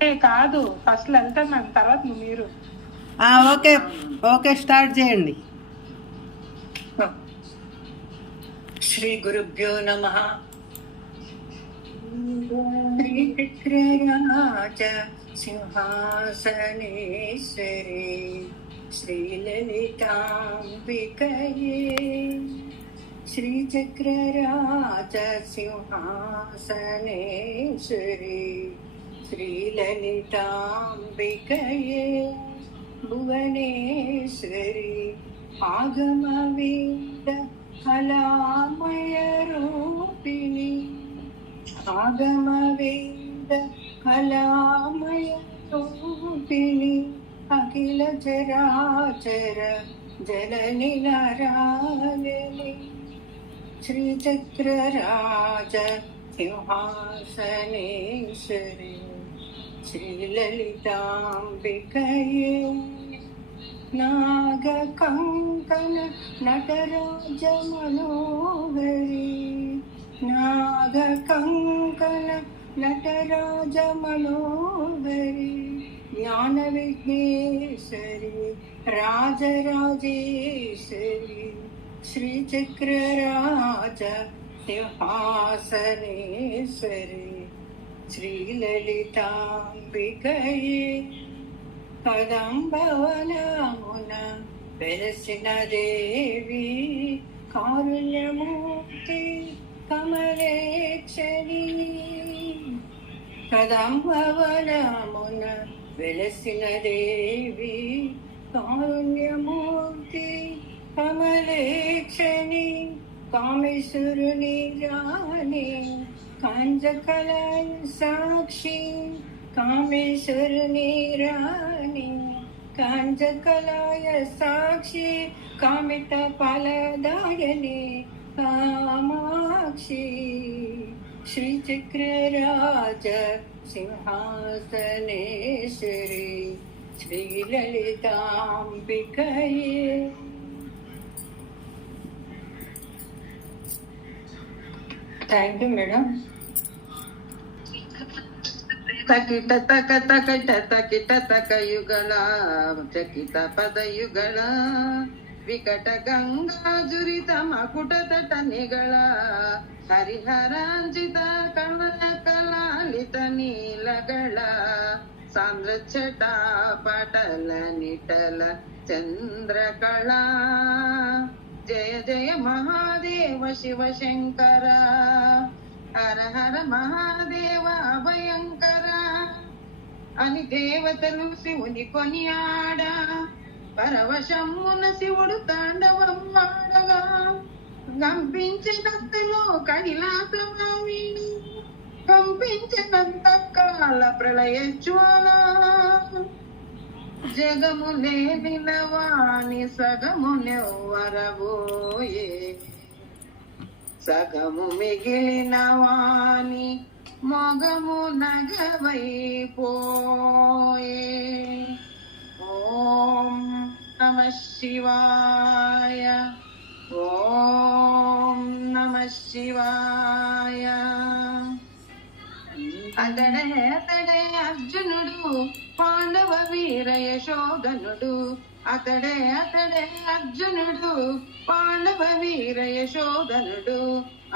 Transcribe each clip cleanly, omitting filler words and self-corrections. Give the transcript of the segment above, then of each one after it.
కాదు, ఫస్ట్ వెళ్తాను, తర్వాత మీరు. ఓకే ఓకే, స్టార్ట్ చేయండి. శ్రీ గురుభ్యో నమః. శ్రీచక్రరాజ సింహాసనేశ్వరి శ్రీలలితాంబికయే. శ్రీచక్రరాజ సింహాసనేశ్వరి శ్రీలలితాంబికయే. భువనేశ్వరి ఆగమవేద కళామయ రూపిణి. ఆగమవేద కళామయ రూపిణి. అఖిల చరాచర జనని నరాలిని. శ్రీచక్రరాజ సింహాసనేశ్వరి శ్రీలలితాంబికయే. నాగ కంకణ నటరాజ మనోహరి. నాగ కంకణ నటరాజ మనోహరి. జ్ఞాన విఘ్నేశ్వరి రాజరాజేశ్వరి శ్రీచక్రరాజ సింహాసనేశ్వరి శ్రీలలితాంబికయే. కదంబవనమున వెలసిన దేవి కారుణ్యమూర్తి కమలేక్షణి. కదంబవనమున వెలసిన దేవి కారుణ్యమూర్తి కమలేక్షణి. కామేశ్వరుని రాణి కాంజకలయ సాక్షి. కామేశ్వరుని రాణి కాంజకలయ సాక్షి. కామిత ఫలదాయని కామాక్షి. శ్రీచక్రరాజ సింహాసనేశ్వరి శ్రీలలితాంబికయే. Thank you madam. తకిట తక తకట తకిట తక యుగళ చకిత పద యుగళ వికట గంగా జురిత మకుట తట నిగళ హరిహరాంజిత కళల కళాలిత నీలగళ సాంద్ర చట పటల నిటల చంద్రకళ. జయ జయ మహాదేవ శివ శంకర. హర హర మహాదేవ అభయంకర అని దేవతలు శివుని కొనియాడ. పరవశమున శివుడు తాండవం ఆడగా కంపించినంతలో కైలాసవాణి. కంపించినంత కాల ప్రళయ జ్వాల. జగమునే వినవాణి సగమునెవ్వరబోయే. సగము మిగిలిన వాణి మొగము నగవైపోయే. ఓం నమ శివాయ. ఓం నమ శివాయ. అతడే అతడే అర్జునుడు పాండవ వీర యశోధనుడు. అతడే అతడే అర్జునుడు పాండవ వీర యశోధనుడు.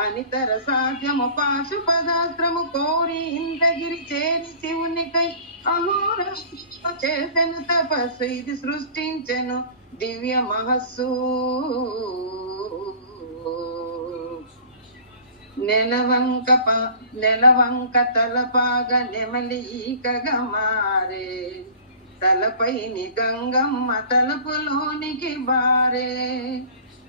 అనితర సాధ్యము పాశుపదాస్త్రము కోరి ఇంద్రగిరి చేరి శివునికై అహోరాత్ర చేసెను తపస్సు. ఇది సృష్టించెను దివ్య మహస్సు. నెలవంక తలపాగ నెమలి ఈకగా మారే. తలపైని గంగమ్మ తలపులోనికి బారే.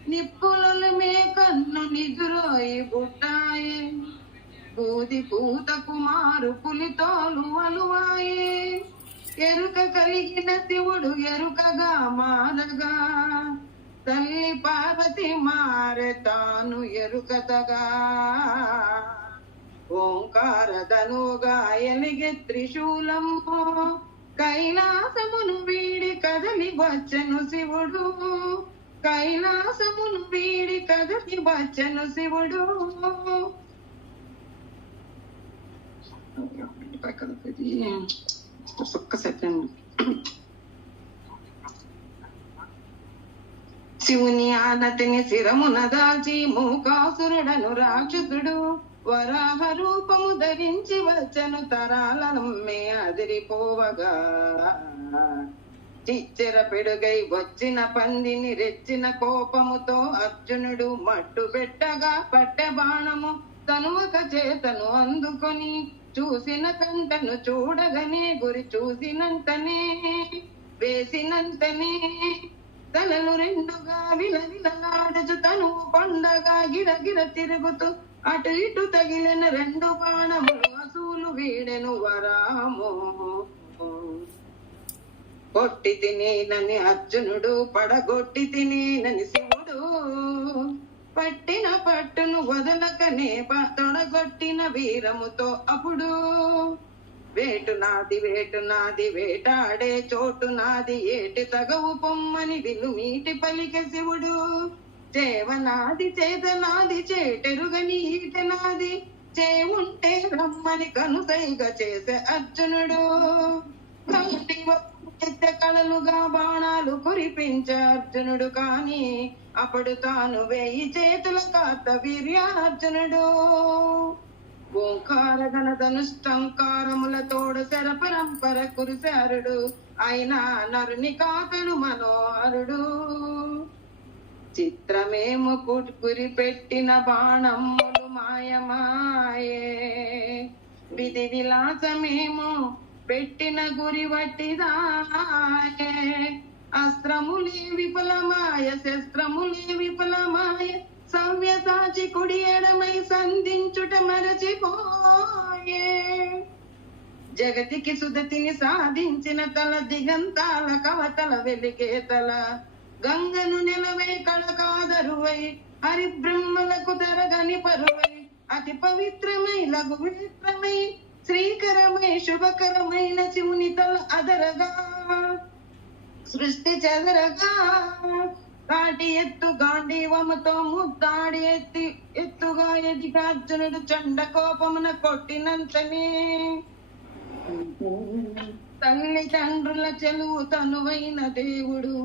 నిప్పులలు మే కన్ను నిదురోయి బుట్టాయే. బూది పూత కుమారు పులితోలు అలువాయే. ఎరుక కలిగిన శివుడు ఎరుకగా మారగా. తల్లి పార్వతి మారె తాను ఎరుకతగా. ఓంకారధనుగా ఎలిగే త్రిశూలము. కైలాసమును వీడి కదలి వచ్చెను శివుడు. కైలాసమును వీడి కదలి వచ్చెను శివుడు. ఒక్క సెకండ్. శివుని ఆనతిని శిరమున దాల్చి మూకాసురుడను రాక్షసుడు వరాహ రూపము ధరించి వచ్చను తరాల నమ్మే అదిరిపోవగా చిచ్చెర పిడుగై వచ్చిన పందిని రెచ్చిన కోపముతో అర్జునుడు మట్టు పెట్టగా పట్టె బాణము తనువక చేతను అందుకొని చూసిన కంటను చూడగనే గురి చూసినంతనే వేసినంతనే తలలు రెండుగా విలవిలలాడుచు తనువు కొండగా గిరగిర తిరుగుతూ అటు ఇటు తగిలిన రెండు బాణములు అసూలు వీడెను వరాము కొట్టి తినేనని అర్జునుడు పడగొట్టి తినేనని శివుడు పట్టిన పట్టును వదలకనే తొడగొట్టిన వీరముతో అప్పుడు వేటు నాది వేటాడే చోటు నాది ఏటి తగవు పొమ్మని విలుమీటి పలికె శివుడు చేవనాది చేతనాది చేటెరుగని ఈటెనాది చేవుంటే రమ్మని కనుసైగా చేసే అర్జునుడు కళలుగా బాణాలు కురిపించే అర్జునుడు కాని అప్పుడు తాను 1000 చేతుల కాత వీర్యార్జునుడు ఓంకార గణధనుష్టంకారముల తోడ శరపరంపర కురిశారుడు అయినా నరుని కాతను మనోహరుడు చిత్రమేము కురి పెట్టిన బాణములు మాయమాయే విధి విలాసమేమో పెట్టిన గురి వట్టిదాయే అస్త్రములే విఫలమాయ శస్త్రములే విఫలమాయ సవ్యసాచి కుడి ఎడమై సంధించుట మరచిపోయే జగతికి సుదతిని సాధించిన తల దిగంతాల కవతల వెలిగే తల గంగను నిలవై కళకాదరువై హరిబ్రహ్మలకు తరగని పరువై అతి పవిత్రమై లఘు విచిత్రమై శ్రీకరమై శుభకరమైన శివుని తల అదరగా సృష్టి చెదరగా కాటి ఎత్తు గాంధీవముతో ముద్దాడి ఎత్తుగా ఎదిగా అర్జునుడు చండ కోపమున కొట్టినంతనే తల్లిదండ్రుల చెలువు తనువైన దేవుడు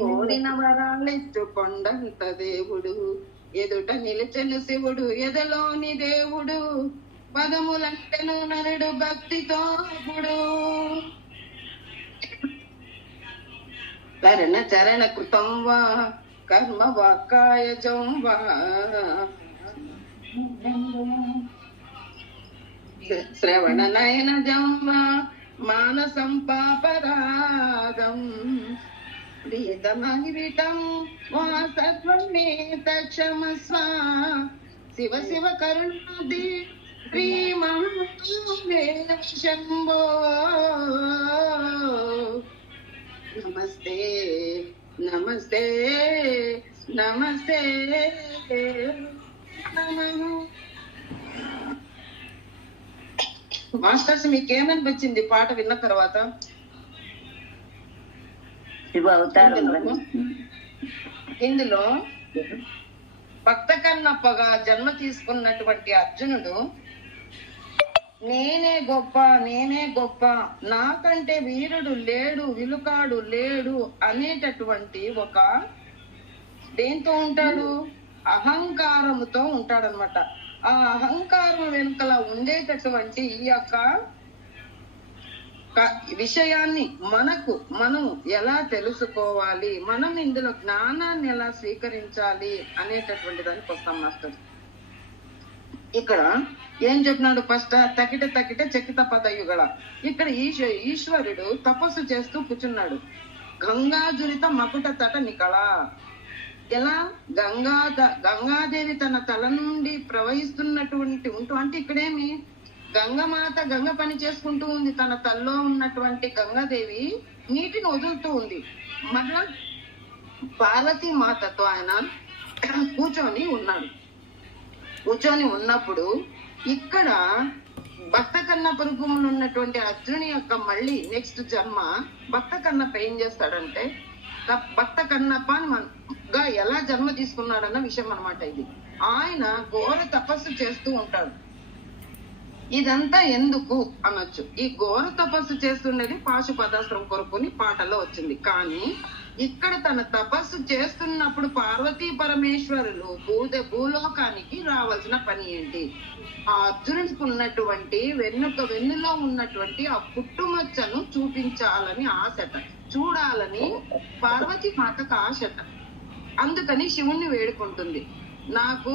కోరిన వరాలెత్తు కొండంత దేవుడు ఎదుట నిలిచెను శివుడు ఎదలోని దేవుడు పదములంటెను నరుడు భక్తితో అప్పుడు కరణ చరణ కృతం వా కర్మ వాక్కాయజం వా శ్రవణ నయనజం వా మానసం పాపరాధం ప్రీతమహితం వా సత్వం మే తక్షమస్వ శివ శివ కరుణాది శంభో నమస్తే నమస్తే నమస్తే మాస్టర్స్ మీకేమనిపించింది పాట విన్న తర్వాత? ఇందులో భక్త కన్నప్పగా జన్మ తీసుకున్నటువంటి అర్జునుడు నేనే గొప్ప నాకంటే వీరుడు లేడు విలుకాడు లేడు అనేటటువంటి ఒక దేంతో ఉంటాడు? అహంకారముతో ఉంటాడనమాట. ఆ అహంకారం వెనుకల ఉండేటటువంటి ఈ యొక్క విషయాన్ని మనం ఎలా తెలుసుకోవాలి, మనం ఇందులో జ్ఞానాన్ని ఎలా స్వీకరించాలి అనేటటువంటి దానికి వస్తాం మాస్టర్. ఇక్కడ ఏం చెప్పినాడు? ఫస్ట్ తకిట చకిత పదయుగల. ఇక్కడ ఈశ్వరుడు తపస్సు చేస్తూ కూర్చున్నాడు. గంగాజురిత మకుట తట నికళ. ఎలా? గంగాదేవి తన తల నుండి ప్రవహిస్తున్నటువంటి అంటే ఇక్కడేమి గంగమాత గంగ పని చేసుకుంటూ ఉంది. తన తల్లో ఉన్నటువంటి గంగాదేవి నీటిని వదులుతూ ఉంది. మరలా పార్వతీ మాతతో ఆయన కూర్చొని ఉన్నప్పుడు ఇక్కడ భక్త కన్నప్ప రూపంలో ఉన్నటువంటి అర్జునుని యొక్క మళ్ళీ నెక్స్ట్ జన్మ భక్త కన్నప్ప ఏం చేస్తాడంటే భక్త కన్నప్ప గా ఎలా జన్మ తీసుకున్నాడన్న విషయం అన్నమాట. ఇది ఆయన ఘోర తపస్సు చేస్తూ ఉంటాడు. ఇదంతా ఎందుకు అనొచ్చు. ఈ ఘోర తపస్సు చేస్తుండేది పాశుపదాస్త్రం కొరకుని పాటలో వచ్చింది. కానీ ఇక్కడ తన తపస్సు చేస్తున్నప్పుడు పార్వతీ పరమేశ్వరులు భూలోకానికి రావాల్సిన పని ఏంటి? ఆ అర్జునుడికి ఉన్నటువంటి వెన్నులో ఉన్నటువంటి ఆ పుట్టుమచ్చను చూపించాలని ఆశట, చూడాలని పార్వతీ మాతకు ఆశట. అందుకని శివుణ్ణి వేడుకుంటుంది, నాకు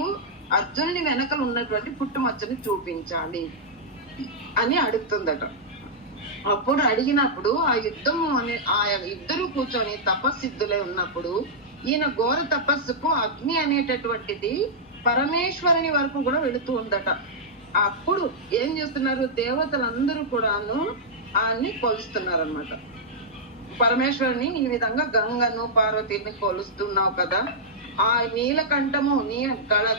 అర్జునుడి వెనకలు ఉన్నటువంటి పుట్టుమచ్చను చూపించాలి అని అడుగుతుందట. అప్పుడు అడిగినప్పుడు ఆ యుద్ధము అనే ఆ ఇద్దరు కూర్చొని తపస్సిద్ధులై ఉన్నప్పుడు ఈయన ఘోర తపస్సుకు అగ్ని అనేటటువంటిది పరమేశ్వరుని వరకు కూడా వెళుతూ ఉందట. అప్పుడు ఏం చేస్తున్నారు, దేవతలందరూ కూడాను ఆయన్ని కొలుస్తున్నారు అనమాట. పరమేశ్వరుని ఈ విధంగా గంగను పార్వతిని కొలుస్తున్నావు కదా, ఆ నీలకంఠము నీ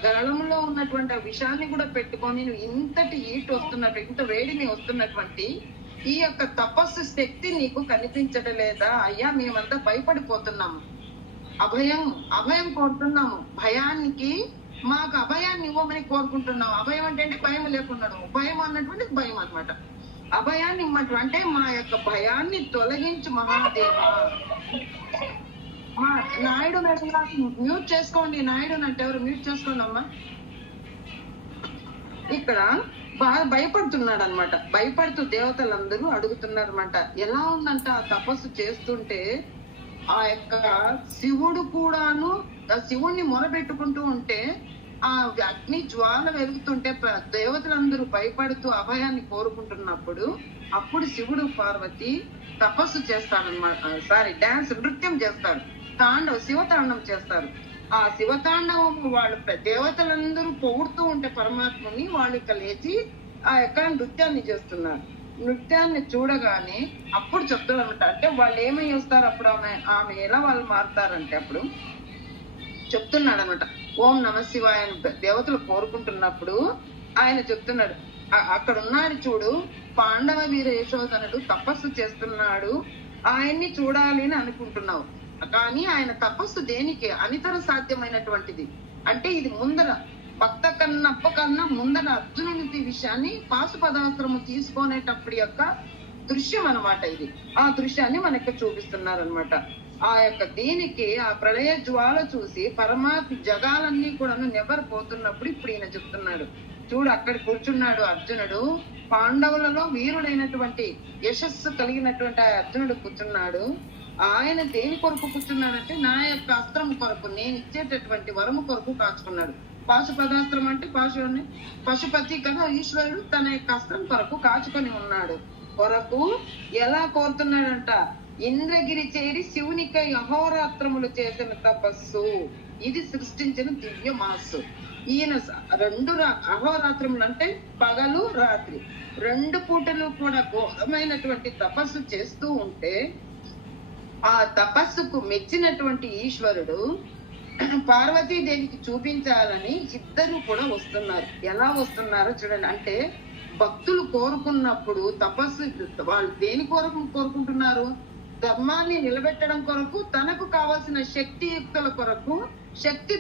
గళంలో ఉన్నటువంటి ఆ విషాన్ని కూడా పెట్టుకొని నువ్వు ఇంతటి ఈటు వస్తున్నట్టు, ఇంత వేడిని వస్తున్నటువంటి ఈ యొక్క తపస్సు శక్తి నీకు కనిపించడం లేదా అయ్యా? మేమంతా భయపడిపోతున్నాము, అభయం కోరుతున్నాము, భయానికి మాకు అభయాన్ని ఇవ్వమని కోరుకుంటున్నాము. అభయం అంటే భయం లేకున్నాడు, భయం అన్నటువంటి భయం అన్నమాట. అభయాన్ని ఇవ్వటం అంటే మా యొక్క భయాన్ని తొలగించు మహాదేవా. మా నాయుడు మ్యూట్ చేసుకోండి, నాయుడు అంటే ఎవరు మ్యూట్ చేసుకోండి అమ్మా. ఇక్కడ బాగా భయపడుతున్నాడు అనమాట. భయపడుతూ దేవతలందరూ అడుగుతున్నారు అనమాట. ఎలా ఉందంట ఆ తపస్సు చేస్తుంటే ఆ యొక్క శివుడు కూడాను శివుణ్ణి మొరబెట్టుకుంటూ ఉంటే ఆ అగ్ని జ్వాల వెలుగుతుంటే దేవతలందరూ భయపడుతూ అభయాన్ని కోరుకుంటున్నప్పుడు అప్పుడు శివుడు పార్వతి తపస్సు చేస్తాడనమాట. నృత్యం చేస్తాడు, శివతాండవం చేస్తారు. ఆ శివతాండవం వాళ్ళు దేవతలందరూ పొగుడుతూ ఉంటే పరమాత్మని వాళ్ళు ఇక లేచి ఆ యొక్క నృత్యాన్ని చేస్తున్నారు. నృత్యాన్ని చూడగానే అప్పుడు చెప్తారనమాట. అంటే వాళ్ళు ఏమై వస్తారు అప్పుడు ఆమె ఎలా వాళ్ళు మారుతారంటే అప్పుడు చెప్తున్నాడు అనమాట. ఓం నమ శివాయ దేవతలు కోరుకుంటున్నప్పుడు ఆయన చెప్తున్నాడు, అక్కడ ఉన్నాడు చూడు పాండవ వీర యశోధనుడు తపస్సు చేస్తున్నాడు, ఆయన్ని చూడాలి అని అనుకుంటున్నావు. కానీ ఆయన తపస్సు దేనికి? అనితర సాధ్యమైనటువంటిది. అంటే ఇది ముందర భక్త కన్నప్ప కన్నా ముందర అర్జునుని విషయాన్ని పాశుపదాస్త్రము తీసుకునేటప్పుడు యొక్క దృశ్యం అనమాట. ఇది ఆ దృశ్యాన్ని మనకి చూపిస్తున్నారు అనమాట. ఆ యొక్క దీనికి ఆ ప్రళయ జ్వాల చూసి పరమాత్మ జగాలన్నీ కూడా నెవరిపోతున్నప్పుడు ఇప్పుడు ఈయన చెప్తున్నాడు, చూడు అక్కడ కూర్చున్నాడు అర్జునుడు, పాండవులలో వీరుడైనటువంటి యశస్సు కలిగినటువంటి ఆ అర్జునుడు కూర్చున్నాడు. ఆయన దేని కొరకు కూర్చున్నాడంటే నా యొక్క అస్త్రం కొరకు, నేను ఇచ్చేటటువంటి వరము కొరకు కాచుకున్నాడు. పాశుపదాస్త్రం అంటే పశుపతి కదా ఈశ్వరుడు, తన యొక్క అస్త్రం కొరకు కాచుకొని ఉన్నాడు. కొరకు ఎలా కోరుతున్నాడంట, ఇంద్రగిరి చేరి శివునికై అహోరాత్రములు చేసిన తపస్సు, ఇది సృష్టించిన దివ్య మాస్సు. ఈయన అహోరాత్రములు అంటే పగలు రాత్రి 2 పూటలు కూడా ఘోరమైనటువంటి తపస్సు చేస్తూ ఉంటే ఆ తపస్సుకు మెచ్చినటువంటి ఈశ్వరుడు పార్వతీదేవికి చూపించాలని ఇద్దరు కూడా వస్తున్నారు. ఎలా వస్తున్నారో చూడండి. అంటే భక్తులు కోరుకున్నప్పుడు తపస్సు వాళ్ళు దేని కొరకు కోరుకుంటున్నారు? ధర్మాన్ని నిలబెట్టడం కొరకు, తనకు కావాల్సిన శక్తియుక్తుల కొరకు, శక్తి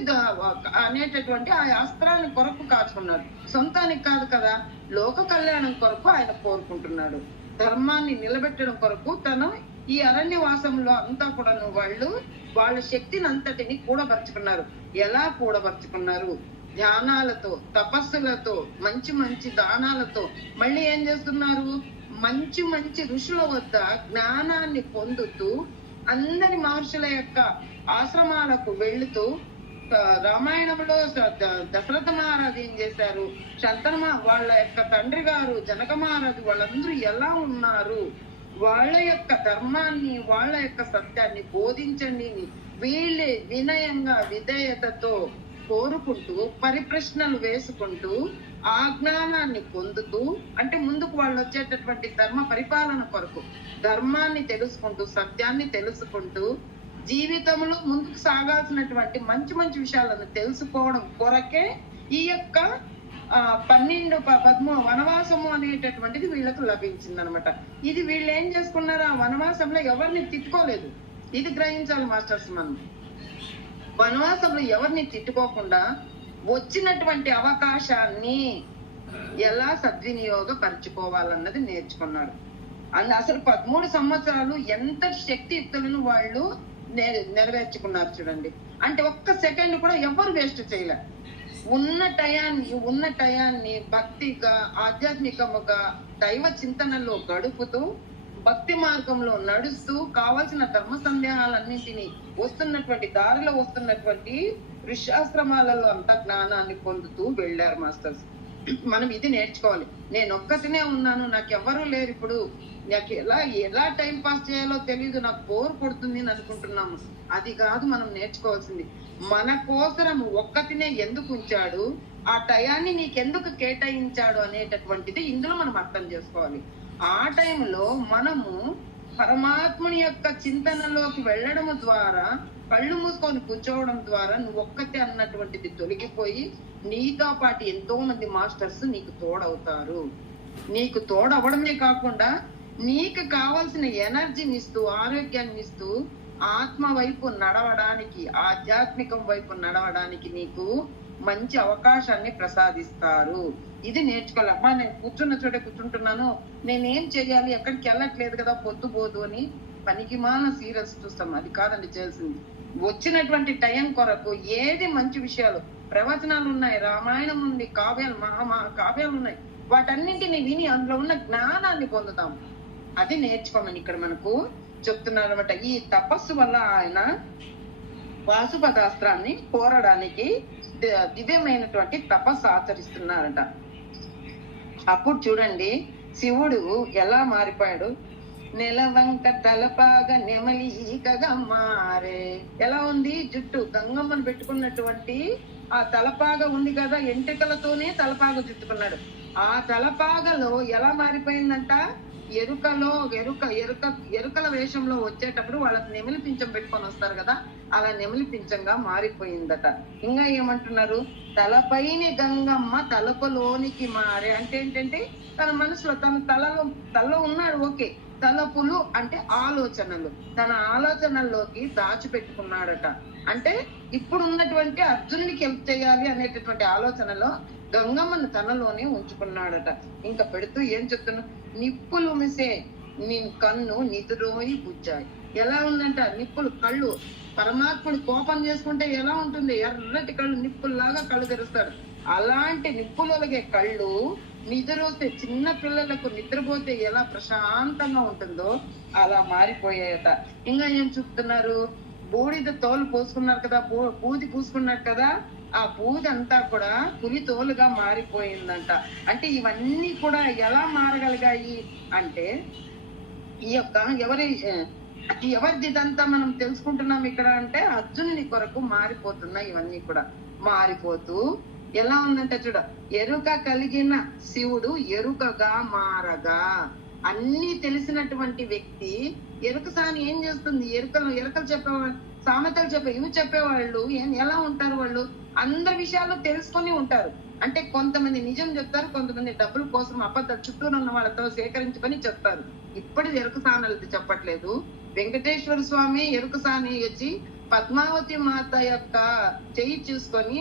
అనేటటువంటి ఆ అస్త్రాన్ని కొరకు కాచుకున్నాడు. సొంతానికి కాదు కదా, లోక కళ్యాణం కొరకు ఆయన కోరుకుంటున్నాడు. ధర్మాన్ని నిలబెట్టడం కొరకు తను ఈ అరణ్యవాసంలో అంతా కూడా వాళ్ళు వాళ్ళ శక్తిని అంతటిని కూడబరుచుకున్నారు. ఎలా కూడబరుచుకున్నారు? ధ్యానాలతో, తపస్సులతో, మంచి మంచి దానాలతో. మళ్ళీ ఏం చేస్తున్నారు? మంచి మంచి ఋషుల వద్ద జ్ఞానాన్ని పొందుతూ అందరి మహర్షుల యొక్క ఆశ్రమాలకు వెళుతూ, రామాయణంలో దశరథ మహారాజు ఏం చేశారు, వాళ్ళ యొక్క తండ్రి గారు జనక మహారాజు వాళ్ళందరూ ఎలా ఉన్నారు, వాళ్ళ యొక్క ధర్మాన్ని వాళ్ళ యొక్క సత్యాన్ని బోధించండి వీళ్ళే వినయంగా విధేయతతో కోరుకుంటూ పరిప్రశ్నలు వేసుకుంటూ ఆ జ్ఞానాన్ని పొందుతూ, అంటే ముందుకు వాళ్ళు వచ్చేటటువంటి ధర్మ పరిపాలన కొరకు ధర్మాన్ని తెలుసుకుంటూ సత్యాన్ని తెలుసుకుంటూ జీవితంలో ముందుకు సాగాల్సినటువంటి మంచి మంచి విషయాలను తెలుసుకోవడం కొరకే ఈ యొక్క 12 వనవాసము అనేటటువంటిది వీళ్ళకు లభించింది అనమాట. ఇది వీళ్ళు ఏం చేసుకున్నారు? ఆ వనవాసంలో ఎవరిని తిట్టుకోలేదు. ఇది గ్రహించాలి మాస్టర్స్. మనం వనవాసంలో ఎవరిని తిట్టుకోకుండా వచ్చినటువంటి అవకాశాన్ని ఎలా సద్వినియోగపరచుకోవాలన్నది నేర్చుకున్నాడు. అసలు 13 సంవత్సరాలు ఎంత శక్తియుక్తులను వాళ్ళు నెరవేర్చుకున్నారు చూడండి. అంటే ఒక్క సెకండ్ కూడా ఎవరు వేస్ట్ చేయలే. ఉన్న టయాన్ని భక్తిగా, ఆధ్యాత్మికముగా, దైవ చింతనలో గడుపుతూ, భక్తి మార్గంలో నడుస్తూ, కావాల్సిన ధర్మ సందేహాలన్నింటినీ వస్తున్నటువంటి దారిలో వస్తున్నటువంటి ఋష్యాశ్రమాలలో అంతా జ్ఞానాన్ని పొందుతూ వెళ్ళారు మాస్టర్స్. మనం ఇది నేర్చుకోవాలి. నేను ఒక్కటినే ఉన్నాను, నాకు ఎవరూ లేరు, ఇప్పుడు నాకు ఎలా టైం పాస్ చేయాలో తెలియదు, నాకు బోర్ కొడుతుంది అని అనుకుంటున్నాము. అది కాదు మనం నేర్చుకోవాల్సింది. మన కోసరం ఒక్కటినే ఎందుకు ఉంచాడు, ఆ టయాన్ని నీకెందుకు కేటాయించాడు అనేటటువంటిది ఇందులో మనం అర్థం చేసుకోవాలి. ఆ టైంలో మనము పరమాత్ముని యొక్క చింతనలోకి వెళ్ళడం ద్వారా, కళ్ళు మూసుకొని కూర్చోవడం ద్వారా నువ్వు ఒక్కటే అన్నటువంటిది తొలగిపోయి నీతో పాటు ఎంతో మంది మాస్టర్స్ నీకు తోడవుతారు. నీకు తోడవడమే కాకుండా నీకు కావాల్సిన ఎనర్జీని ఇస్తూ, ఆరోగ్యాన్ని ఇస్తూ, ఆత్మ వైపు నడవడానికి, ఆధ్యాత్మికం వైపు నడవడానికి నీకు మంచి అవకాశాన్ని ప్రసాదిస్తారు. ఇది నేర్చుకోవాలి. అమ్మా నేను కూర్చున్న చోటే కూర్చుంటున్నాను, నేనేం చెయ్యాలి, ఎక్కడికి వెళ్ళట్లేదు కదా, పొద్దుపోదు అని పనికిమాల సీరియల్స్ చూస్తాం. అది కాదండి చేయాల్సింది. వచ్చినటువంటి టైం కొరకు ఏది మంచి విషయాలు, ప్రవచనాలు ఉన్నాయి, రామాయణం ఉంది, కావ్యాలు, కావ్యాలు ఉన్నాయి, వాటన్నింటినీ విని అందులో ఉన్న జ్ఞానాన్ని పొందుతాం. అది నేర్చుకోమని ఇక్కడ మనకు చెప్తున్నారు అనమాట. ఈ తపస్సు వల్ల ఆయన పాశుపతాస్త్రాన్ని కోరడానికి దివ్యమైనటువంటి తపస్సు ఆచరిస్తున్నారట. అప్పుడు చూడండి శివుడు ఎలా మారిపోయాడు. నెలవంక తలపాగా నెమలి ఈకగా మారే. ఎలా ఉంది జుట్టు, గంగమ్మను పెట్టుకున్నటువంటి ఆ తలపాగా ఉంది కదా, ఎంట్రికలతోనే తలపాగా చుట్టుకున్నాడు. ఆ తలపాగలో ఎలా మారిపోయిందంట, ఎరుకల వేషంలో వచ్చేటప్పుడు వాళ్ళకి నెమిలి పింఛం పెట్టుకొని వస్తారు కదా, అలా నెమిలి పింఛంగా మారిపోయిందట. ఇంకా ఏమంటున్నారు, తలపైని గంగమ్మ తలపులోనికి మారే. అంటే ఏంటంటే తన మనసులో, తన తలలో ఉన్నాడు, ఓకే, తలపులు అంటే ఆలోచనలు, తన ఆలోచనల్లోకి దాచిపెట్టుకున్నాడట. అంటే ఇప్పుడు ఉన్నటువంటి అర్జునుడికి హెల్ప్ చేయాలి అనేటటువంటి ఆలోచనలో గంగమ్మను తనలోనే ఉంచుకున్నాడట. ఇంకా పెడుతూ ఏం చెప్తున్నా, నిప్పులు మిసే నీ కన్ను నిదురోయి బుజ్జాయి. ఎలా ఉందంట, నిప్పులు కళ్ళు, పరమాత్ముడి కోపం చేసుకుంటే ఎలా ఉంటుంది, ఎర్రటి కళ్ళు, నిప్పుల్లాగా కళ్ళు తెరుస్తాడు. అలాంటి నిప్పులొలిగే కళ్ళు నిద్రపోతే, చిన్న పిల్లలకు నిద్రపోతే ఎలా ప్రశాంతంగా ఉంటుందో అలా మారిపోయాయట. ఇంకా ఏం చూపుతున్నారు, బూడిద తోలు పోసుకున్నారు కదా, బూది పూసుకున్నారు కదా, ఆ బూది అంతా కూడా పులి తోలుగా మారిపోయిందంట. అంటే ఇవన్నీ కూడా ఎలా మారగలిగాయి అంటే, ఈ యొక్క ఎవరిదంతా మనం తెలుసుకుంటున్నాం ఇక్కడ అంటే, అర్జునుని కొరకు మారిపోతున్నాయి ఇవన్నీ కూడా. మారిపోతూ ఎలా ఉందంటే చూడ, ఎరుక కలిగిన శివుడు ఎరుకగా మారగా. అన్ని తెలిసినటువంటి వ్యక్తి ఎరుక సాని ఏం చేస్తుంది, ఎరుకలు చెప్పేవాళ్ళు, సామెతలు ఇవి చెప్పేవాళ్ళు ఎలా ఉంటారు, వాళ్ళు అందరి విషయాలు తెలుసుకొని ఉంటారు. అంటే కొంతమంది నిజం చెప్తారు, కొంతమంది డబ్బుల కోసం అబద్ధాలు చుట్టూ ఉన్న వాళ్ళతో సేకరించుకొని చెప్తారు. ఇప్పటి ఎరుక సానలు చెప్పట్లేదు. వెంకటేశ్వర స్వామి ఎరుక సాని వచ్చి పద్మావతి మాత యొక్క చెయ్యి చూసుకొని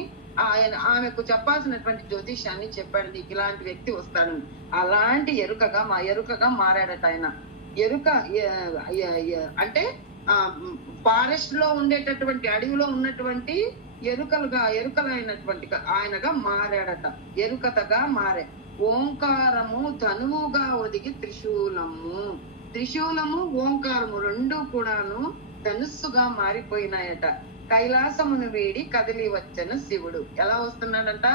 ఆమెకు చెప్పాల్సినటువంటి జ్యోతిష్యాన్ని చెప్పాడు, నీకు ఇలాంటి వ్యక్తి వస్తాడు. అలాంటి ఎరుకగా మారాడట ఆయన. ఎరుక అంటే ఫారెస్ట్ లో ఉండేటటువంటి, అడవిలో ఉన్నటువంటి ఎరుకలైనటువంటి ఆయనగా మారాడట. ఎరుకతగా మారే. ఓంకారము ధనువుగా ఒదిగి త్రిశూలము ఓంకారము రెండు కూడాను ధనుస్సుగా మారిపోయినాయట. కైలాసమును వీడి కదిలి వచ్చిన శివుడు ఎలా వస్తున్నాడంట,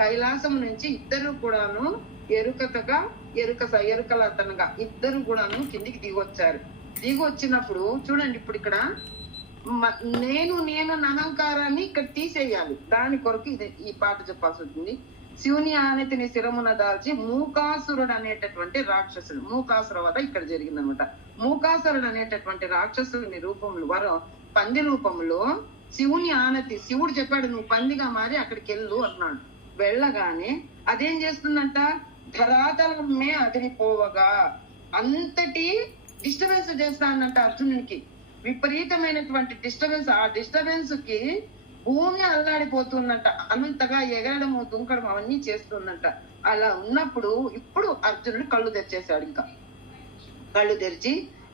కైలాసము నుంచి ఇద్దరు కూడాను ఎరుకలతనగా ఇద్దరు కూడాను కిందికి దిగొచ్చారు. దిగి వచ్చినప్పుడు చూడండి, ఇప్పుడు ఇక్కడ నేను అహంకారాన్ని ఇక్కడ తీసేయాలి. దాని కొరకు ఈ పాట చెప్పాల్సి ఉంటుంది. శివుని ఆనతిని శిరమున దాల్చి మూకాసురుడు అనేటటువంటి రాక్షసుడు, మూకాసుర వధ ఇక్కడ జరిగిందనమాట. మూకాసురుడు అనేటటువంటి రాక్షసుని రూపంలో, పంది రూపంలో శివుని ఆనతి, శివుడు చెప్పాడు నువ్వు పందిగా మారి అక్కడికి వెళ్ళు అన్నాడు. వెళ్ళగానే అదేం చేస్తుందంట, ధరాతలమే అదిరిపోవగా అంతటి డిస్టర్బెన్స్ చేస్తానంట అర్జునునికి. విపరీతమైనటువంటి డిస్టర్బెన్స్. ఆ డిస్టర్బెన్స్ కి భూమి అల్లాడిపోతుందంట, అంతగా ఎగరడము దుంకడం అవన్నీ చేస్తుందంట. అలా ఉన్నప్పుడు ఇప్పుడు అర్జునుడు కళ్ళు తెరిచేశాడు. ఇంకా కళ్ళు తెరిచి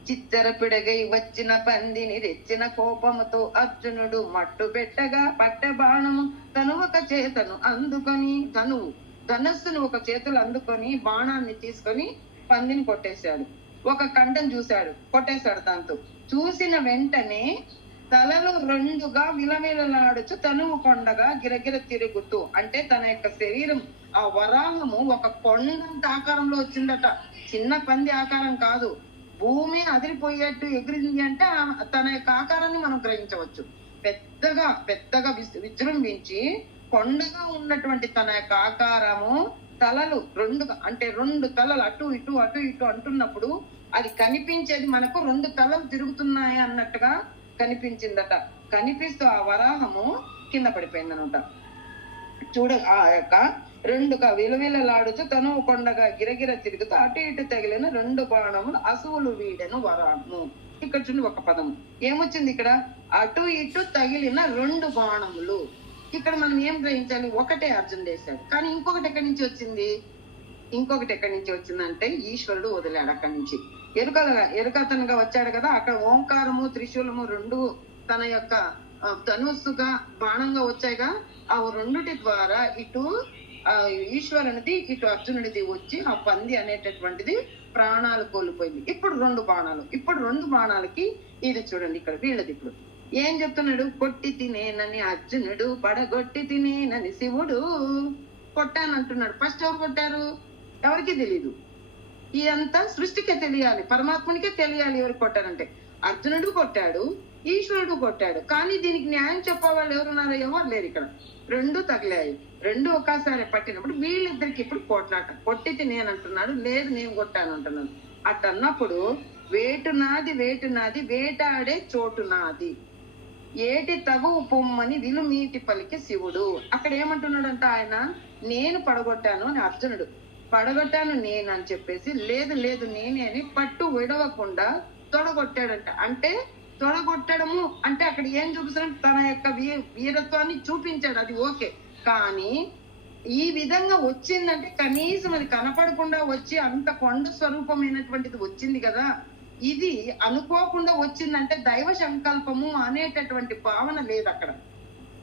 చిత్తర పిడగై వచ్చిన పందిని రెచ్చిన కోపముతో అర్జునుడు మట్టు పెట్టగా పట్టె బాణము ఒక చేతను అందుకొని ధనస్సును ఒక చేతులు అందుకొని బాణాన్ని తీసుకొని పందిని కొట్టేశాడు. ఒక కంఠం చూశాడు, కొట్టేశాడు. దాంతో చూసిన వెంటనే తలలు రెండుగా విలవిలలాడుచు తనువు కొండగా గిరగిర తిరుగుతూ, అంటే తన యొక్క శరీరం ఆ వరాహము ఒక కొండంత ఆకారంలో వచ్చిందట. చిన్న పంది ఆకారం కాదు, భూమి అదిరిపోయేట్టు ఎగిరింది అంటే తన యొక్క ఆకారాన్ని మనం గ్రహించవచ్చు. పెద్దగా విజృంభించి కొండగా ఉన్నటువంటి తన యొక్క ఆకారము తలలు రెండుగా, అంటే రెండు తలలు అటు ఇటు అంటున్నప్పుడు అది కనిపించేది మనకు రెండు తలలు తిరుగుతున్నాయి అన్నట్టుగా కనిపించిందట. కనిపిస్తూ ఆ వరాహము కింద పడిపోయిందనమాట. ఆ యొక్క రెండుగా విలవిలలాడుతూ తనువు కొండగా గిరగిర తిరుగుతూ అటు ఇటు తగిలిన రెండు బాణములు అసువులు వీడెను వరాహము. ఇక్కడ చూడండి, ఒక పదము ఏమొచ్చింది ఇక్కడ, అటు ఇటు తగిలిన రెండు బాణములు. ఇక్కడ మనం ఏం గ్రహించాలి, ఒకటే అర్జునుడు వేశాడు, కానీ ఇంకొకటి ఎక్కడి నుంచి వచ్చిందంటే ఈశ్వరుడు వదిలాడు. అక్కడి నుంచి ఎరుకతనగా వచ్చాడు కదా, అక్కడ ఓంకారము త్రిశూలము రెండు తన యొక్క ధనుస్సుగా బాణంగా వచ్చాయిగా. ఆ రెండుటి ద్వారా ఇటు ఈశ్వరునిది ఇటు అర్జునుడిది వచ్చి ఆ పంది అనేటటువంటిది ప్రాణాలు కోల్పోయింది. ఇప్పుడు రెండు బాణాలకి ఇది చూడండి, ఇక్కడ వీళ్ళది ఇప్పుడు ఏం చెప్తున్నాడు, కొట్టి తినేనని అర్జునుడు పడగొట్టి తినేనని శివుడు కొట్టానంటున్నాడు. ఫస్ట్ ఎవరు కొట్టారు, ఎవరికి తెలీదు. ఇదంతా సృష్టికే తెలియాలి, పరమాత్మనికే తెలియాలి ఎవరు కొట్టారంటే. అర్జునుడు కొట్టాడు, ఈశ్వరుడు కొట్టాడు, కానీ దీనికి న్యాయం చెప్పేవాళ్ళు ఎవరున్నారో ఎవరు లేరు. ఇక్కడ రెండు తగిలాయి, రెండు ఒకసారి పట్టినప్పుడు వీళ్ళిద్దరికి ఇప్పుడు పోట్లాట. కొట్టితే నేను అంటున్నాడు, లేదు నేను కొట్టాను అంటున్నాడు. అట్టన్నప్పుడు వేటు నాది వేటాడే చోటు నాది, ఏటి తగువు పొమ్మని విలుమీటి పలికి శివుడు. అక్కడ ఏమంటున్నాడంట ఆయన, నేను పడగొట్టాను అని అర్జునుడు, పడగొట్టాను నేను అని చెప్పేసి లేదు నేనే అని పట్టు విడవకుండా తొడగొట్టాడంట. అంటే తొడగొట్టడము అంటే అక్కడ ఏం చూపిస్తున్నాడు, తన యొక్క వీరత్వాన్ని చూపించాడు, అది ఓకే. కానీ ఈ విధంగా వచ్చిందంటే కనీసం అది కనపడకుండా వచ్చి అంత కొండ స్వరూపమైనటువంటిది వచ్చింది కదా, ఇది అనుకోకుండా వచ్చిందంటే దైవ సంకల్పము అనేటటువంటి భావన లేదు అక్కడ.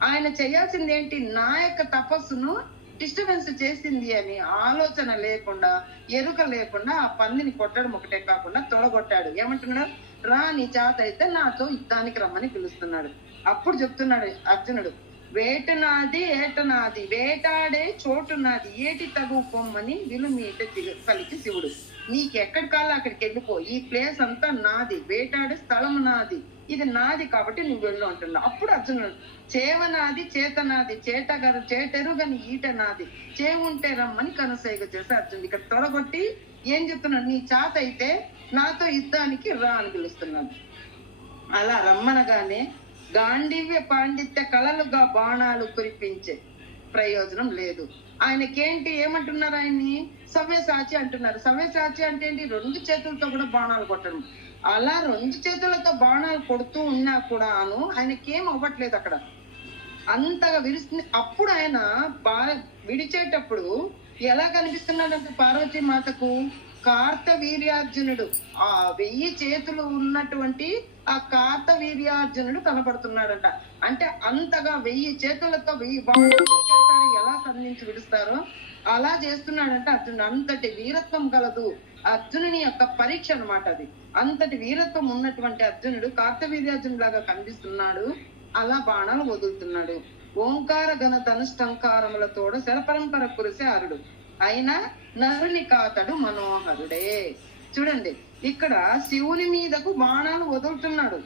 ఆయన చేయాల్సింది ఏంటి, నా యొక్క తపస్సును డిస్టర్బెన్స్ చేసింది అని ఆలోచన లేకుండా, ఎరుక లేకుండా ఆ పందిని కొట్టడం ఒకటే కాకుండా తొడగొట్టాడు. ఏమంటున్నాడు, రా నీ చేత అయితే నాతో యుద్ధానికి రమ్మని పిలుస్తున్నాడు. అప్పుడు చెప్తున్నాడు అర్జునుడు, వేట నాది ఏట నాది వేటాడే చోటు నాది, ఏటి తగు పొమ్మని విలుమీట పలికి శివుడు. నీకెక్కడి కాళ్ళు అక్కడికి వెళ్ళిపో, ఈ ప్లేస్ అంతా నాది, వేటాడే స్థలం నాది, ఇది నాది కాబట్టి నువ్వు వెళ్ళు అంటున్నావు. అప్పుడు అర్జునుడు, చేవనాది చేతనాది చేటెరుగని ఈట నాది, చేవుంటే రమ్మని కనసైగ చేసి అర్జునుడు ఇక్కడ తొడగొట్టి ఏం చెప్తున్నాడు, నీ చేత అయితే నాతో యుద్ధానికి రా అని పిలుస్తున్నాడు. అలా రమ్మనగానే గాంధీవ్య పాండిత్య కళలుగా బాణాలు కురిపించే ప్రయోజనం లేదు. ఆయనకేంటి ఏమంటున్నారు, ఆయన్ని సవ్యసాచి అంటున్నారు. సవ్యసాచి అంటే ఏంటి, రెండు చేతులతో కూడా బాణాలు కొట్టడం. అలా రెండు చేతులతో బాణాలు కొడుతూ ఉన్నా కూడాను ఆయనకేం అవ్వట్లేదు, అక్కడ అంతగా విరుస్తుంది. అప్పుడు ఆయన విడిచేటప్పుడు ఎలా కనిపిస్తున్నాడంటే పార్వతీ మాతకు కార్తవీర్యార్జునుడు, ఆ 1000 చేతులు ఉన్నటువంటి ఆ కార్తవీర్యార్జునుడు కనపడుతున్నాడంట. అంటే అంతగా 1000 చేతులతో 1000 బాణాలు ఒకేసారి ఎలా సంధించి విడుస్తారో అలా చేస్తున్నాడంట అర్జునుడు. అంతటి వీరత్వం కలదు అర్జునుని యొక్క పరీక్ష అన్నమాట అది. అంతటి వీరత్వం ఉన్నటువంటి అర్జునుడు కార్తవీర్యార్జునుడు లాగా కనిపిస్తున్నాడు. అలా బాణాలు వదులుతున్నాడు. ఓంకార గణ ధనుష్టంకారములతోడ శరపరంపర కురిసే అరుడు అయినా నరుని కాతడు మనోహరుడే. చూడండి, ఇక్కడ శివుని మీదకు బాణాలు వదులుతున్నాడు.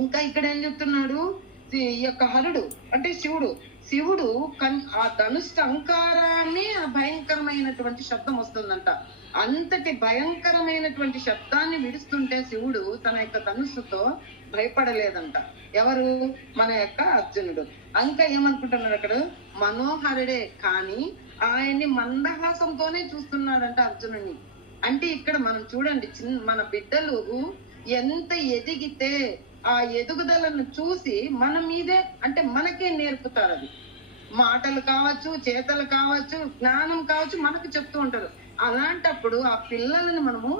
ఇంకా ఇక్కడ ఏం చెప్తున్నాడు, ఈ యొక్క హరుడు అంటే శివుడు ఆ ధనుష్టంకారాన్ని ఆ భయంకరమైనటువంటి శబ్దం వస్తుందంట. అంతటి భయంకరమైనటువంటి శబ్దాన్ని విడుస్తుంటే శివుడు తన యొక్క ధనుస్సుతో భయపడలేదంట. ఎవరు, మన యొక్క అర్జునుడు. ఇంకా ఏమనుకుంటున్నాడు అక్కడ, మనోహరుడే, కానీ ఆయన్ని మందహాసంతోనే చూస్తున్నాడంట అర్జునుని. అంటే ఇక్కడ మనం చూడండి, మన బిడ్డలు ఎంత ఎదిగితే ఆ ఎదుగుదలను చూసి మన మీదే అంటే మనకే నేర్పుతారు. అది మాటలు కావచ్చు, చేతలు కావచ్చు, జ్ఞానం కావచ్చు, మనకు చెప్తూ ఉంటారు. అలాంటప్పుడు ఆ పిల్లలను మనము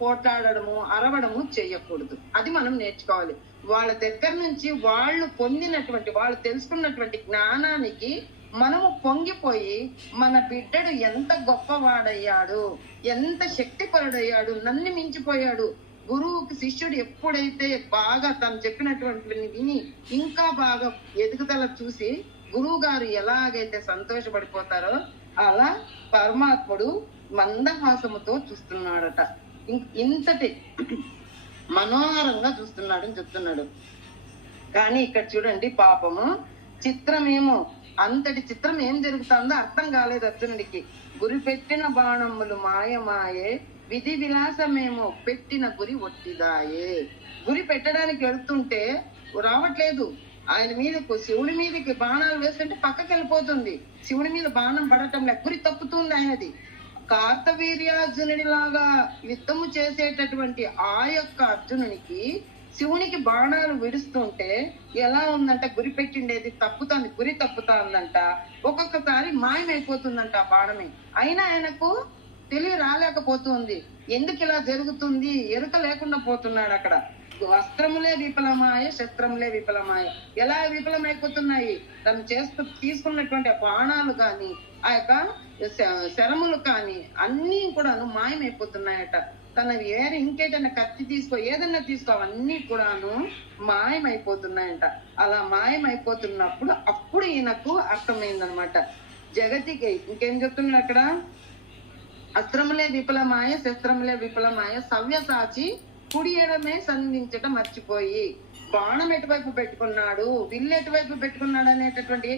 పోట్లాడము, అరవడము చేయకూడదు. అది మనం నేర్చుకోవాలి. వాళ్ళ దగ్గర నుంచి వాళ్ళు పొందినటువంటి, వాళ్ళు తెలుసుకున్నటువంటి జ్ఞానానికి మనము పొంగిపోయి మన బిడ్డడు ఎంత గొప్పవాడయ్యాడు, ఎంత శక్తిపరుడయ్యాడు, నన్ను మించిపోయాడు. గురువుకి శిష్యుడు ఎప్పుడైతే బాగా తను చెప్పినటువంటి విని ఇంకా బాగా ఎదుగుదల చూసి గురువు గారు ఎలాగైతే సంతోషపడిపోతారో అలా పరమాత్ముడు మందహాసముతో చూస్తున్నాడట. ఇంతటి మనోహరంగా చూస్తున్నాడని చెప్తున్నాడు. కానీ ఇక్కడ చూడండి, పాపము చిత్రమేమో, అంతటి చిత్రం ఏం జరుగుతుందో అర్థం కాలేదు అర్జునుడికి. గురి పెట్టిన బాణములు మాయమాయే, విధి విలాసమేమో పెట్టిన గురి ఒట్టిదాయే. గురి పెట్టడానికి వెళ్తుంటే రావట్లేదు. ఆయన మీదకు శివుడి మీదకి బాణాలు వేస్తుంటే పక్కకి వెళ్ళిపోతుంది. శివుడి మీద బాణం పడటం లే, గురి తప్పుతుంది ఆయనది. కార్తవీర్యార్జునుడి లాగా యుద్ధము చేసేటటువంటి ఆ యొక్క అర్జునునికి శివునికి బాణాలు విడుస్తుంటే ఎలా ఉందంట, గురి పెట్టిండేది తప్పుతుంది, గురి తప్పుతుందంట. ఒక్కొక్కసారి మాయమైపోతుందంట ఆ బాణమే. అయినా ఆయనకు తెలియ రాలేకపోతుంది. ఎందుకు ఇలా జరుగుతుంది ఎరుక లేకుండా పోతున్నాడు. అక్కడ వస్త్రములే విఫలమాయ, శస్త్రములే విఫలమాయ. ఎలా విఫలమైపోతున్నాయి? తను తీసుకున్నటువంటి బాణాలు కానీ, ఆ యొక్క శరములు కానీ అన్ని కూడాను మాయమైపోతున్నాయట. తన ఇంకేదైనా కత్తి ఏదైనా తీసుకో, అవన్నీ కూడాను మాయమైపోతున్నాయంట. అలా మాయమైపోతున్నప్పుడు అప్పుడు ఈయనకు అర్థమైందనమాట. జగతికి ఇంకేం చెప్తున్నాడు అక్కడ, అస్త్రములే విఫలమాయ, శస్త్రములే విఫలమాయ, సవ్యసాచి కుడి ఎడమే సంధించట మర్చిపోయి. బాణం ఎటువైపు పెట్టుకున్నాడు, విల్లు ఎటువైపు పెట్టుకున్నాడు అనేటటువంటి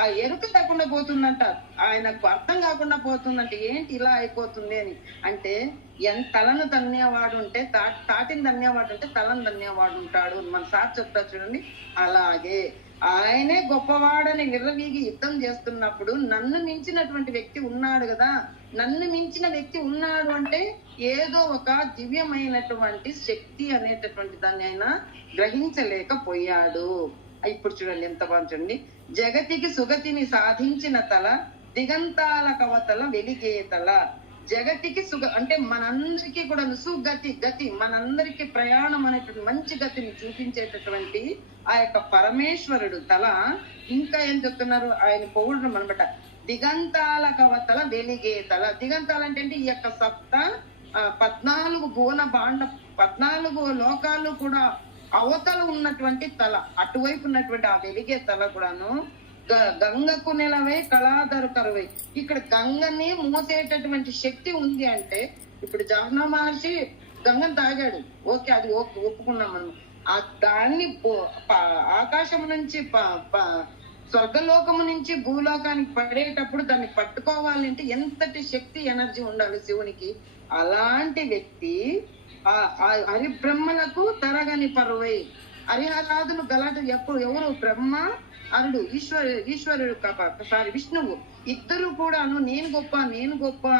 ఆ ఎరుక లేకుండా పోతుందంట. ఆయనకు అర్థం కాకుండా పోతుందంటే ఏంటి ఇలా అయిపోతుంది అని. అంటే తలను తన్నేవాడు ఉంటే తాటిని తన్నేవాడు ఉంటే తలను తన్నేవాడు ఉంటాడు. మన సార్ చెప్తా చూడండి. అలాగే ఆయనే గొప్పవాడని విర్రవీగి యుద్ధం చేస్తున్నప్పుడు నన్ను మించినటువంటి వ్యక్తి ఉన్నాడు కదా, నన్ను మించిన వ్యక్తి ఉన్నాడు అంటే ఏదో ఒక దివ్యమైనటువంటి శక్తి అనేటటువంటి దాన్ని ఆయన గ్రహించలేకపోయాడు. ఇప్పుడు చూడండి ఎంత బాగుంటుంది. జగతికి సుగతిని సాధించిన తల, దిగంతాల కవతల వెలిగే తల. జగతికి అంటే మనందరికీ కూడా గతి మనందరికీ ప్రయాణం అనేటువంటి మంచి గతిని చూపించేటటువంటి ఆ యొక్క పరమేశ్వరుడు తల. ఇంకా ఏం చెప్తున్నారు, ఆయన పొగుడు అనమాట. దిగంతాల కవతల వెలిగే తల. దిగంతాలు అంటే ఈ యొక్క 14 భువన భాండ 14 లోకాలు కూడా అవతల ఉన్నటువంటి తల, అటువైపు ఉన్నటువంటి ఆ వెలిగే తల కూడాను గంగకు నెలవే కళాధరు కరువై. ఇక్కడ గంగని మోసేటటువంటి శక్తి ఉంది అంటే, ఇప్పుడు జహ్న మహర్షి గంగను తాగాడు, ఓకే, అది ఒప్పుకున్నాం మనం. దాన్ని ఆకాశం నుంచి స్వర్గలోకము నుంచి భూలోకానికి పడేటప్పుడు దాన్ని పట్టుకోవాలంటే ఎంతటి శక్తి ఎనర్జీ ఉండాలి శివునికి. అలాంటి వ్యక్తి హరిబ్రహ్మలకు తరగని పరువై. హరిహరాదులు గలాట ఎవరు? బ్రహ్మ, అరుడు, ఈశ్వరుడు విష్ణువు ఇద్దరు కూడాను నేను గొప్ప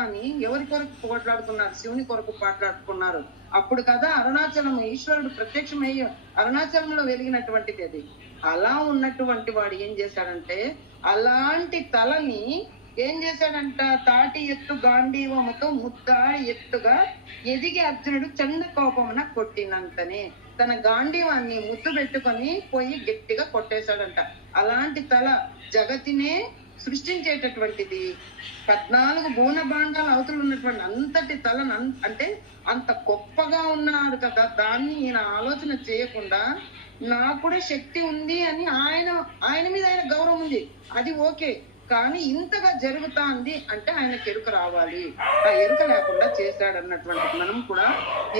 అని ఎవరి కొరకు పోట్లాడుకున్నారు? శివుని కొరకు పోట్లాడుకున్నారు. అప్పుడు కదా అరుణాచలం ఈశ్వరుడు ప్రత్యక్షమయ్యి అరుణాచలంలో వెలిగినటువంటిది అది. అలా ఉన్నటువంటి వాడు ఏం చేశాడంటే, అలాంటి తలని ఏం చేశాడంట, తాటి ఎత్తు గాంధీవముతో ముద్దాడి ఎత్తుగా ఎదిగి అర్జునుడు చండ కోపమున కొట్టినంతనే తన గాంధీవాన్ని ముద్దు పెట్టుకొని పోయి గట్టిగా కొట్టేశాడంట. అలాంటి తల జగతినే సృష్టించేటటువంటిది. 14 భువన భాండాలు అవతలు ఉన్నటువంటి అంతటి తలను అంటే అంత గొప్పగా ఉన్నాడు కదా, దాన్ని ఈయన ఆలోచన చేయకుండా నాకు కూడా శక్తి ఉంది అని ఆయన మీద ఆయన గౌరవం ఉంది, అది ఓకే. కానీ ఇంతగా జరుగుతాంది అంటే ఆయనకు ఎరుక రావాలి. ఆ ఎరుక లేకుండా చేశాడన్నటువంటి మనం కూడా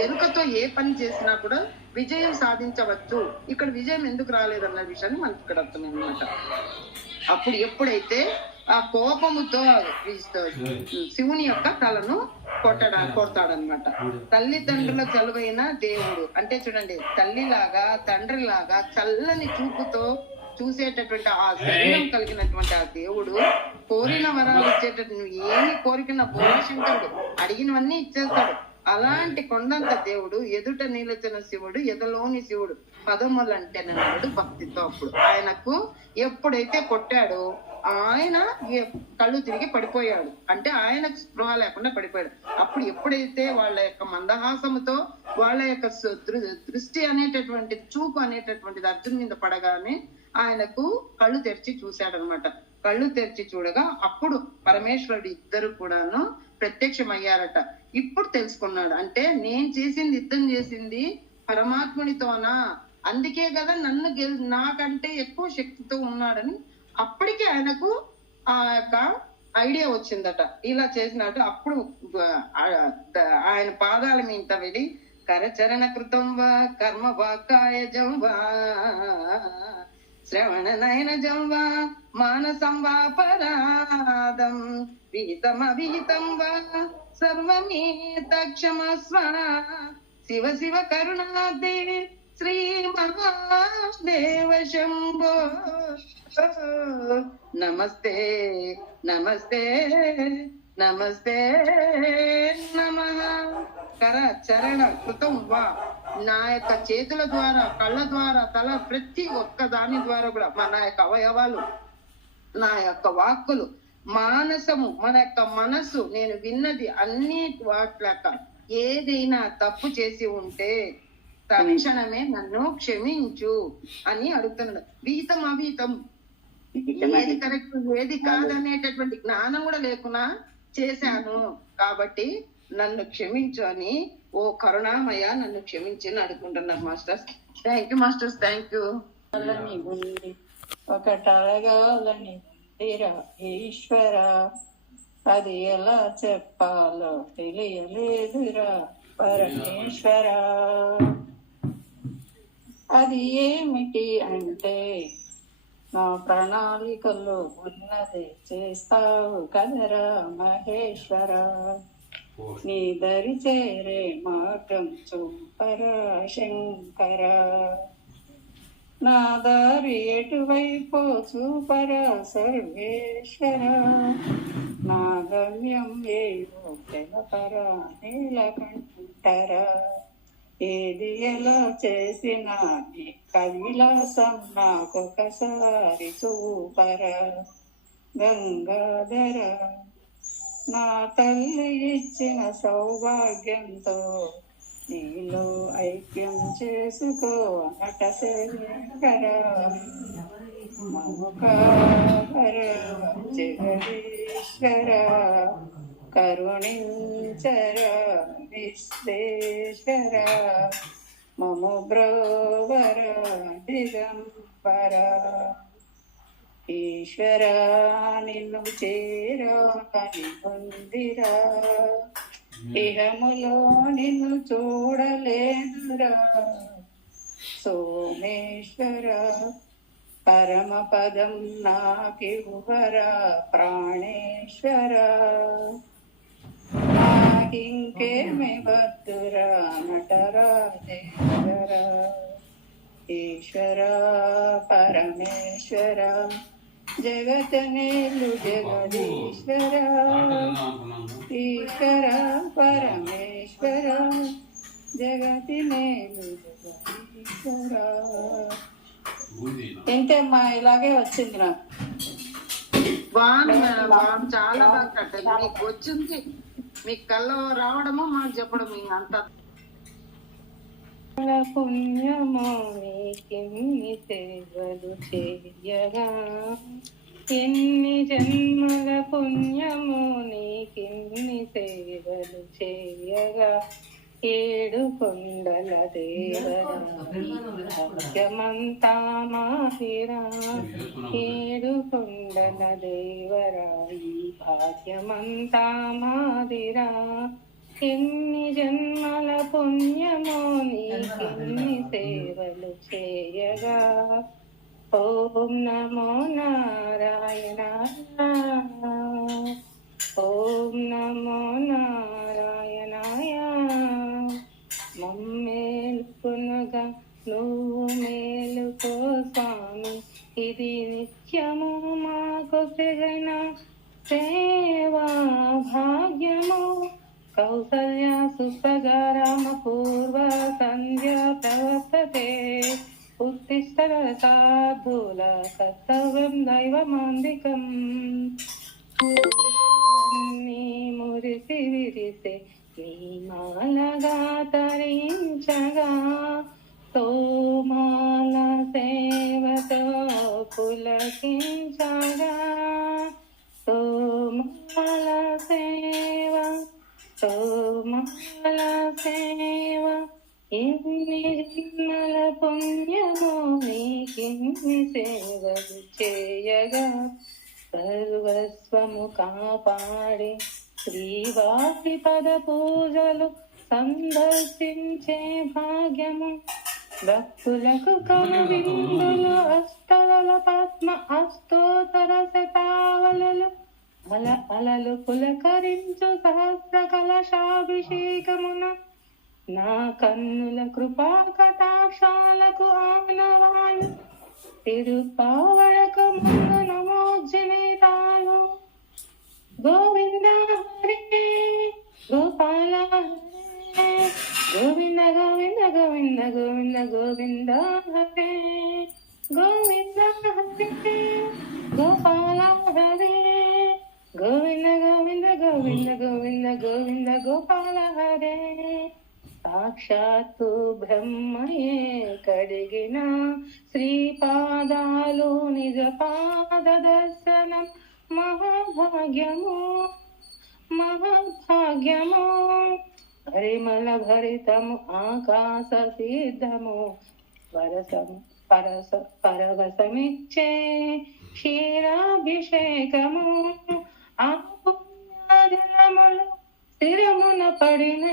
ఎరుకతో ఏ పని చేసినా కూడా విజయం సాధించవచ్చు. ఇక్కడ విజయం ఎందుకు రాలేదన్న విషయాన్ని మనకి ఇక్కడ అర్థమన్నమాట. అప్పుడు ఎప్పుడైతే ఆ కోపముతో శివుని యొక్క తలను కొడతాడనమాట. తల్లిదండ్రుల చలువైన దేవుడు అంటే చూడండి, తల్లిలాగా తండ్రిలాగా చల్లని చూపుతో చూసేటటువంటి ఆ శరీరం కలిగినటువంటి ఆ దేవుడు కోరిన వరాలు ఇచ్చేటట్టు, నువ్వు ఏమి కోరికన్నా శంకరుడు అడిగినవన్నీ ఇచ్చేస్తాడు. అలాంటి కొండంత దేవుడు ఎదుట నిలిచిన శివుడు ఎదలోని శివుడు పదములంటేనన్నాడు భక్తితో. అప్పుడు ఆయనకు ఎప్పుడైతే కొట్టాడో ఆయన కళ్ళు తిరిగి పడిపోయాడు, అంటే ఆయనకు స్పృహ లేకుండా పడిపోయాడు. అప్పుడు ఎప్పుడైతే వాళ్ళ యొక్క మందహాసముతో వాళ్ళ యొక్క దృష్టి అనేటటువంటి చూపు అనేటటువంటిది అర్జున్ మీద పడగానే ఆయనకు కళ్ళు తెరిచి చూశాడనమాట. కళ్ళు తెరిచి చూడగా అప్పుడు పరమేశ్వరుడు ఇద్దరు కూడాను ప్రత్యక్షమయ్యారట. ఇప్పుడు తెలుసుకున్నాడు, అంటే నేను చేసింది యుద్ధం చేసింది పరమాత్మునితోనా, అందుకే కదా నన్ను నాకంటే ఎక్కువ శక్తితో ఉన్నాడని అప్పటికే ఆయనకు ఆ యొక్క ఐడియా వచ్చిందట. ఇలా చేసినట్టు అప్పుడు ఆయన పాదాల మీద వెళ్ళి కరచరణ కృతం వా కర్మ వాకాయజం వా శ్రవణ నయనజం వా మానసం వా పరాదం విహితమవిహితం వా సర్వమేతక్షమస్వ శివ శివ కరుణాదే శ్రీ మహాదేవ శంభో నమస్తే నమస్తే నమస్తే నమః. కర చరణ కృతం వా, నా యొక్క చేతుల ద్వారా, కళ్ళ ద్వారా, తల ప్రతి ఒక్క దాని ద్వారా కూడా మన యొక్క అవయవాలు, నా యొక్క వాక్కులు, మానసము, మన యొక్క మనస్సు, నేను విన్నది అన్ని వాట్లక ఏదైనా తప్పు చేసి ఉంటే తక్షణమే నన్ను క్షమించు అని అడుగుతున్నాడు. విహితం అవిహితం, ఏది కరెక్ట్ ఏది కాదనేటటువంటి జ్ఞానం కూడా లేకున్నా చేశాను కాబట్టి నన్ను క్షమించు అని, ఓ కరుణామయ నన్ను క్షమించి అడుగుకుంటున్నారు masters. Thank you masters, thank you. ఒకటడగాలని తీరా ఈశ్వర, అది ఎలా చెప్పాలో తెలియలేదురా పరమేశ్వర. అది ఏమిటి అంటే నా ప్రణాళికల్లో ఉన్నది చేస్తావు కదరా మహేశ్వర. నీ దరి చేరే మార్గం చూపరా శంకర. నా దారి ఎటువైపో చూపరా సర్వేశ్వర. నా గమ్యం ఏవో తెలపరా నీలకంఠరా. ఏది ఎలా చేసినా నీ కైలాసం నాకొకసారి చూపరా గంగాధర. నా తల్లి ఇచ్చిన సౌభాగ్యంతో నీలో ఐక్యం చేసుకో నట శంకర. మముఖాధర జగదీశ్వర, కరుణించర విశ్వేశ్వర. మము బ్రోవర దిగంబర. ఈశ్వర నిన్ను చేరాని పొందిరా, ఇహములో నిన్ను చూడలేదురా సోమేశ్వర. పరమ పదం నాకివ్వరా ప్రాణేశ్వర. నాకింకేమి వద్దురా నటరాజేశ్వర. ఈశ్వర పరమేశ్వర, జగతనేలు జగదీశ్వర. ఈశ్వర పరమేశ్వర, జగతి నేలు జగదీశ్వర. ఏంటమ్మా ఇలాగే వచ్చింది నాకు. బాగుంది మేడం, బాగుంది, చాలా బాగా కట్టారు. మీకు వచ్చింది, మీకు కల్లో రావడము మాకు చెప్పడం అంత పుణ్యమో నీకిన్ని సేవలు చేయగా, ఎన్ని జన్మల పుణ్యమో నీకిన్ని సేవలు చేయగా. ఏడు కొండల దేవరా భాగ్యమంతా మాహిరా. ఏడు కొండల దేవరా ఈ భాగ్యమంతా మాదిరా. ఎన్ని జన్మల పుణ్యమో నీకిన్ని సేవలు చేయగా. ఓం నమో నారాయణ, ఓం నమో నారాయణాయ. మమ్మేలుకునగా నువ్వు మేలుకో స్వామి, ఇది నిత్యము మాకు జగన సేవా భాగ్యము. కౌసల్య సుప్రజ సమపూర్వ సంధ్య ప్రవర్తతే ఉత్తిష్టర సాధుల కర్తవ్యం దైవమాందికం నీ మురిసి విరిసే నీ మాలగా తరించగా తోమాల సేవతో పులకించగా తోమాల సేవ తోమాల సేవ ఎన్ని జన్మల పుణ్యమో నీకిన్ని సేవలు చేయగా సర్వస్వము కాపాడి శ్రీవాసి పద పూజలు సందర్శించే భాగ్యము భక్తులకు కనువిందులు అష్టదల పద్మ అష్టోత్తర శతావలలు అలలు పులకరించు సహస్ర కలశాభిషేకమున నా కన్నుల కృపా కటాక్షాలకు ఆనవాలు తిరుపావళకు ముందు నమోజ్జనేతాలు గోవింద హరే గోపాల హరే గోవింద గోవింద గోవింద గోవింద గోవింద హరే గోవింద హరే గోపాల హరే గోవింద గోవింద గోవింద గోవింద గోవింద గోపాల హరే సాక్షాత్తు బ్రహ్మయే కడిగిన శ్రీపాదాలు నిజ పాద దర్శనం మహాభాగ్యము మహాభాగ్యము పరిమళ భరితము ఆకాశ సిద్ధము పరవశమిచ్చే క్షీరాభిషేకము ఆ పుణ్యజలములు స్థిరమున పడిన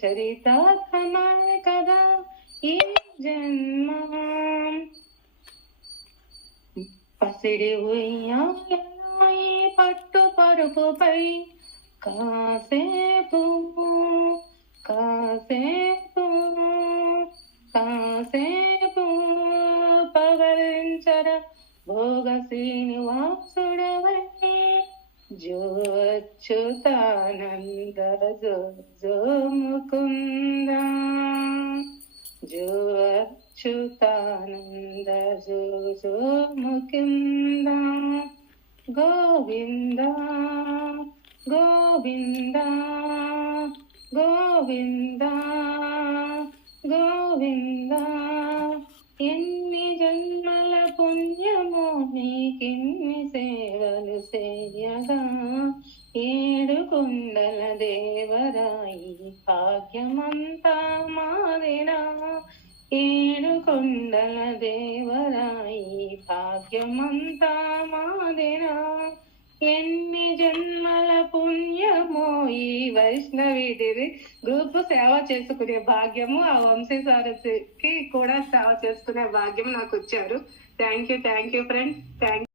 చరితాత్మమే కదా ఈ జన్మ పసిడి ఉయ్యాలలో ఈ పట్టు పరుపుపై కాసేపు కాసేపు కాసేపు పవరించర భోగ శ్రీనివాసుడవై జో అచ్యుతానంద జో ముకుంద జో అచ్యుతానంద జో ముకుంద గోవింద గోవింద గోవింద గోవింద ఎన్ని జన్మల పుణ్యమో నీకిన్ని సేవలు చేయగా ఏడు కొండల దేవరాయి భాగ్యమంతా మాదిరా ఏడు కొండల దేవరాయి భాగ్యమంతా మాదిరా ఎన్ని జన్మల పుణ్యమో ఈ వైష్ణవిది గ్రూప్ సేవ చేసుకునే భాగ్యము ఆ వంశీ సారథికి కూడా సేవ చేసుకునే భాగ్యం నాకు వచ్చారు. Thank you friends. థ్యాంక్